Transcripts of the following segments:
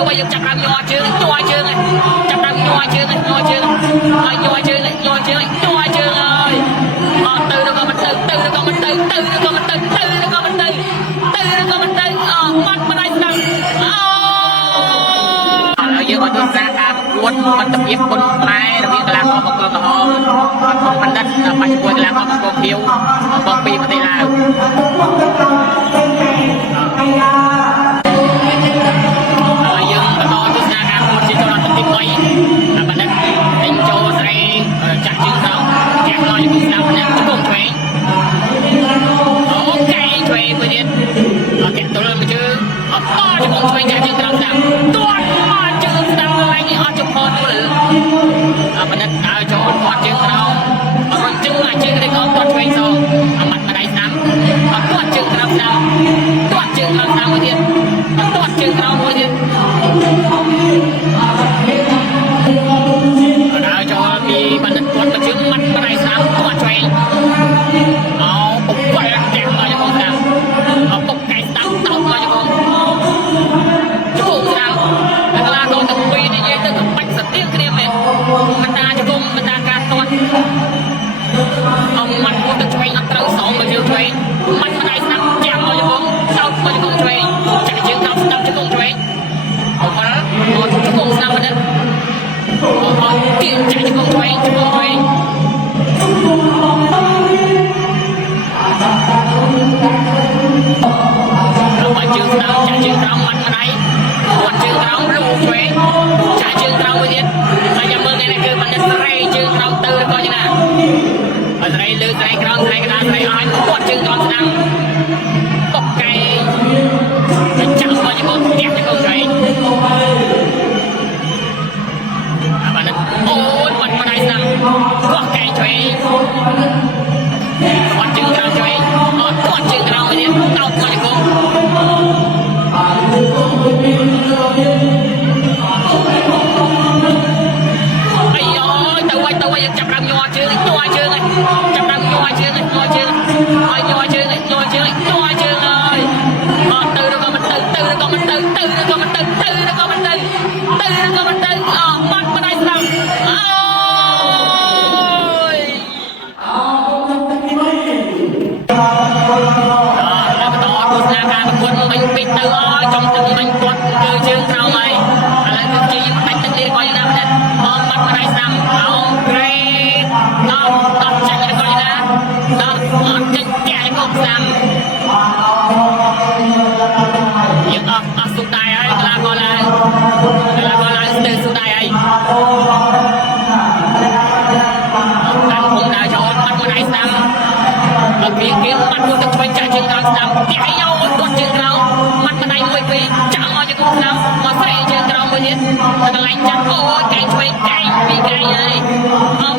ទៅវិញយើងចាប់ដើមញ័រជើងញ័រជើងចាប់ដើមញ័រជើងញ័រជើងហើយញ័រជើងញ័រជើងញ័រជើងហើយអត់ទៅឬក៏មិនទៅទៅឬក៏មិនទៅទៅឬក៏មិនទៅទៅឬក៏មិនទៅទៅឬក៏មិនទៅបាត់មិនឲ្យស្ដាប់ហើយយើងឲ្យទស្សនាការប្រកួតមិត្តភាពគុណខ្មែររវាងកីឡាករបង្គោលក្រហមអត់គុណបណ្ឌិតបច្ចុប្បន្នកីឡាករបង្គោលខៀវបងពីប្រទេសឡាវហើយយើងបន្តទស្សនាការប្រកួតជាចលនាទី3បណ្ឌិតពេញចូលស្រីចាក់ជើងត្រង់ចាក់មកយកស្ដាប់អ្នកជង្គង់ឆ្វេងអូខេឆ្វេងមួយទៀតអត់ទល់មួយជើងអត់ជង្គង់ឆ្វេងចាក់ជើងត្រង់ស្ដាប់ទាត់មកជើងស្ដាប់ឡើងនេះអត់ចំហទល់បណ្ឌិតដើរចូលទាត់ជើងត្រង់អត់ជើងមកជើងនេះក៏ទាត់ឆ្វេងសងអាម៉ាត់ម្ដាយស្ដាប់អត់ទាត់ជើងត្រង់ស្ដាប់ទាត់ជើងត្រង់ស្ដាប់មួយទៀតអត់ទាត់ជើងត្រង់មួយទៀតដើរចូលពីបណ្ឌិតទាត់មកជើងម៉ាត់ម្ដាយស្ដាប់ទាត់ឆ្វេងពុកវល់តែមកយកស្ដាប់ពុកកែស្ដាប់តោតមកយកជង្គង់ស្ដាប់តែកន្លងដល់ទាំងពីរនេះនិយាយទៅកំបាច់ស្ទៀងគ្នាមែនមិនតាជង្គង់មិនតាការទាត់ម៉ាត់ពុកទៅឆ្វេងអត់ត្រូវសងមកជើងឆ្វេងម៉ាត់ម្ដាយស្ដាប់ចាំមកយកសោតមកជង្គង់ឆ្វេងចាក់ជើងតាមស្ដាប់ជង្គង់ឆ្វេងអត់ជង្គង់ស្ដាប់ហ្នឹងអត់ទៀងចាក់ជង្គង់ឆ្វេងជង្គង់ឆ្វេងបើជើងស្ដាំចាក់ជើងត្រង់ម៉ាត់ម្ដាយគាត់ជើងត្រង់លូឆ្វេងចាក់ជើងត្រង់មួយទៀតហើយចាំមើលនេះគឺបណ្ឌិតស្រីជើងត្រង់ទៅឬក៏យ៉ាងណាបើស្រីលើស្រីក្រោមស្រីកណ្ដាលស្រីអស់គាត់ជើងត្រង់ស្ដាំបុកកែចាក់មកយកផ្ទះជង្គង់ឆ្វេងបណ្ឌិតអូនបាត់ម្ដាយស្ដាំគាត់កែឆ្វេងគាត់ជើងត្រង់ឆ្វេងគាត់ជើងត្រង់មួយទៀតតោតមកជង្គង់អីយោទៅវិញយើងចាប់ដើមញ័រជើងចាប់ដើមញ័រជើងហើយញ័រជើងហើយអត់ទៅឬក៏មិនទៅទៅឬក៏មិនទៅទៅឬក៏មិនទៅទៅឬក៏មិនទៅទៅឬក៏មិនទៅបាត់ម្ដាយស្ដាប់អូយបន្តទស្សនាការប្រកួតមិញពេកទៅចំទឹកមិញគាត់លើជើងក្រោមហើយឥឡូវគឺជាបាច់ទឹកនេះក៏យ៉ាងណាដែរបាត់ម្ដាយស្ដាប់ក្រេដល់ចាញ់ក៏យ៉ាងណាដល់អត់ចាញ់តែក៏ស្ដាប់យើងអត់សុខដែរហើយកន្លងក៏ឡើងស្ទើរសុខដែរហើយតាមគុំដើរចូលបាត់ម្ដាយស្ដាំបើវាគេបាត់ទៅឆ្វេងចាក់ជើងក្រោមស្ដាំតែឲ្យយកគាត់ជើងក្រោមបាត់ម្ដាយមួយពីរចាក់មកជើងស្ដាំមកស្រែជើងក្រោមមួយទៀតកន្លែងចាក់អូយកែងឆ្វេងកែងពីរកែងហើយ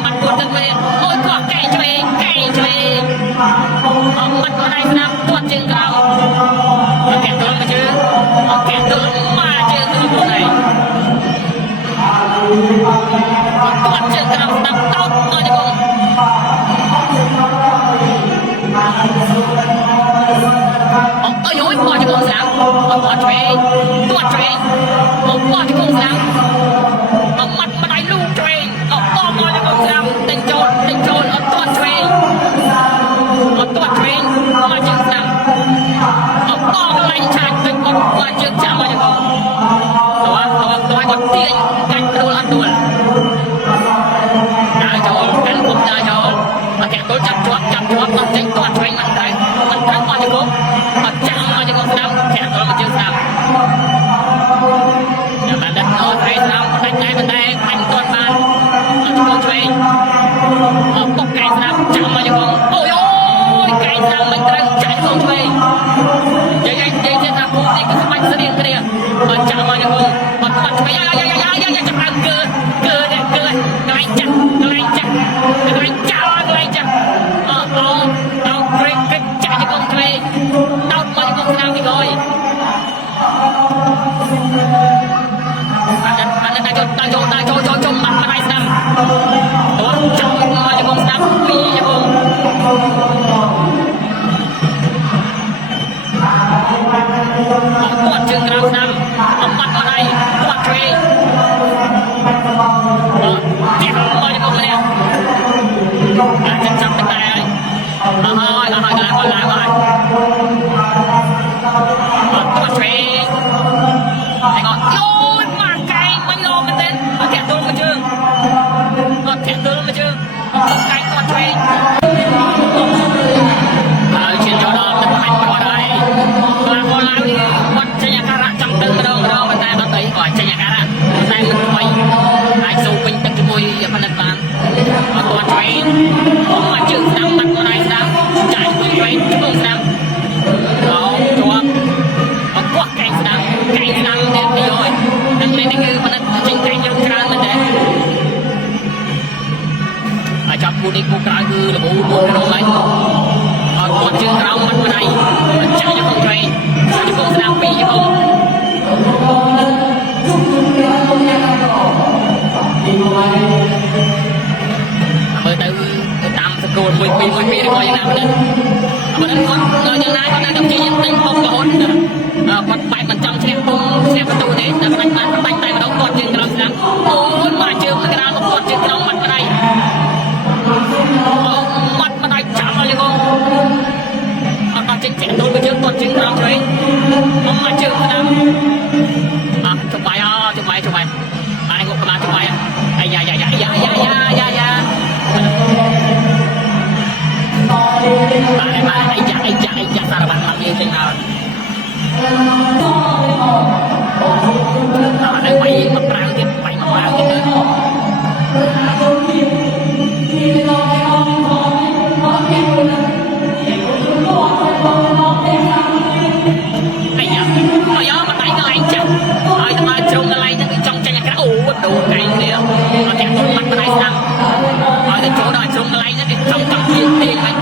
បាត់គាត់ទៅវិញអូយគាត់កែងឆ្វេងបាត់ម្ដាយស្ដាំគាត់ជើងក្រោមកែទល់មកជើងកែទល់មកជើងខ្លួនឯងគាត់ជើងក្រោមស្ដាំតោតមកជើងអូយមកជើងស្ដាំគាត់ឆ្វេងគាត់ឆ្វេងមកជើងស្ដាំម៉ាត់ម្ដាយលូឆ្វេងមកជើងស្ដាំទិញចូលអត់គាត់ឆ្វេងមកជើងស្ដាំកន្លែងឆាច់ទឹកគាត់ជើងចាំមកជើងគាត់ទាញកាច់ដួលអត់ដួលដើរចូលកាន់គុំដើរចូលមកកែទល់ចាប់ជាប់អត់ចេញគាត់ឆ្វេងមិនត្រូវមកជើងអត់ចាំមកជើងស្ដាំកែទល់មកជើងស្ដាំចាំបានដល់ស្រី គាត់ជើងក្រោមស្ដាំបំបត្តិមកហើយគាត់ឆ្វេងទៀតមកយកម្នាក់អាចចាប់តែហើយអស់ហើយឡើងហើយគាត់ឆ្វេងហើយគាត់យោមកកែងមិនលោមែនទេអត់ធាក់ទល់មួយជើងកែងគាត់ឆ្វេងហើយឈានចូលដល់ទឹកបាញ់គាត់ហើយគាត់ឡើងគាត់ចេញអាការៈចង់ទៅម្ដងប៉ុន្តែអត់ទៅគាត់ចេញអាការៈតែមិនថ្មីអាចសូវពេញទឹកជាមួយផលិតបានគាត់ឆ្វេងមកជើងស្ដាំបាត់គាត់ហើយស្ដាំចាច់ឆ្វេងជើងស្ដាំដល់ជាប់គាត់កែងស្ដាំទៀតទៅយកហ្នឹងនេះគឺផលិតចេញកែងយកច្រើនមែនទេហើយចាប់គូនេះគូក្រោយគឺល្បូមួយក្នុងហើយគាត់ជើងក្រោមបាត់ម្ដាយចាក់យកក្នុងឆ្វេងយកក្នុងស្ដាំពីរផងមើលទៅតាមសកល1 2 1 2របស់យ៉ាងណាមិនដឹងគាត់យ៉ាងណាគាត់នៅតែជាយើងទិញពុករហូតគាត់បែបមិនចង់ឈ្នះពុំឈ្នះបន្ទូទេតែបាញ់តែម្ដងគាត់ជើងក្រោមស្ដាំអូនមកជើងក្រោមគាត់ជើងក្រោមបាត់ម្ដាយចាប់មកយកអត់ចេញចាក់ទូលមួយជើងគាត់ជើងក្រោមឆ្វេងមកជើងស្ដាំចុកបាយបាយគាត់ក្បាលចុកបាយអាយ៉ាបានអីយ៉ាសារបាត់មកនិយាយចេញអត់នៅបាយមកប្រាំងទៀតទៅមកដៃកន្លែងចាប់ហើយទៅមកជ្រុងកន្លែងហ្នឹងចង់ចាញ់អាក្រក់អូដូរកែងនេះអត់ទាំងទុំបាត់ម្ដាយស្ដាំហើយទៅចូលដល់ជ្រុងកន្លែងហ្នឹងគេចង់ទាញហើយ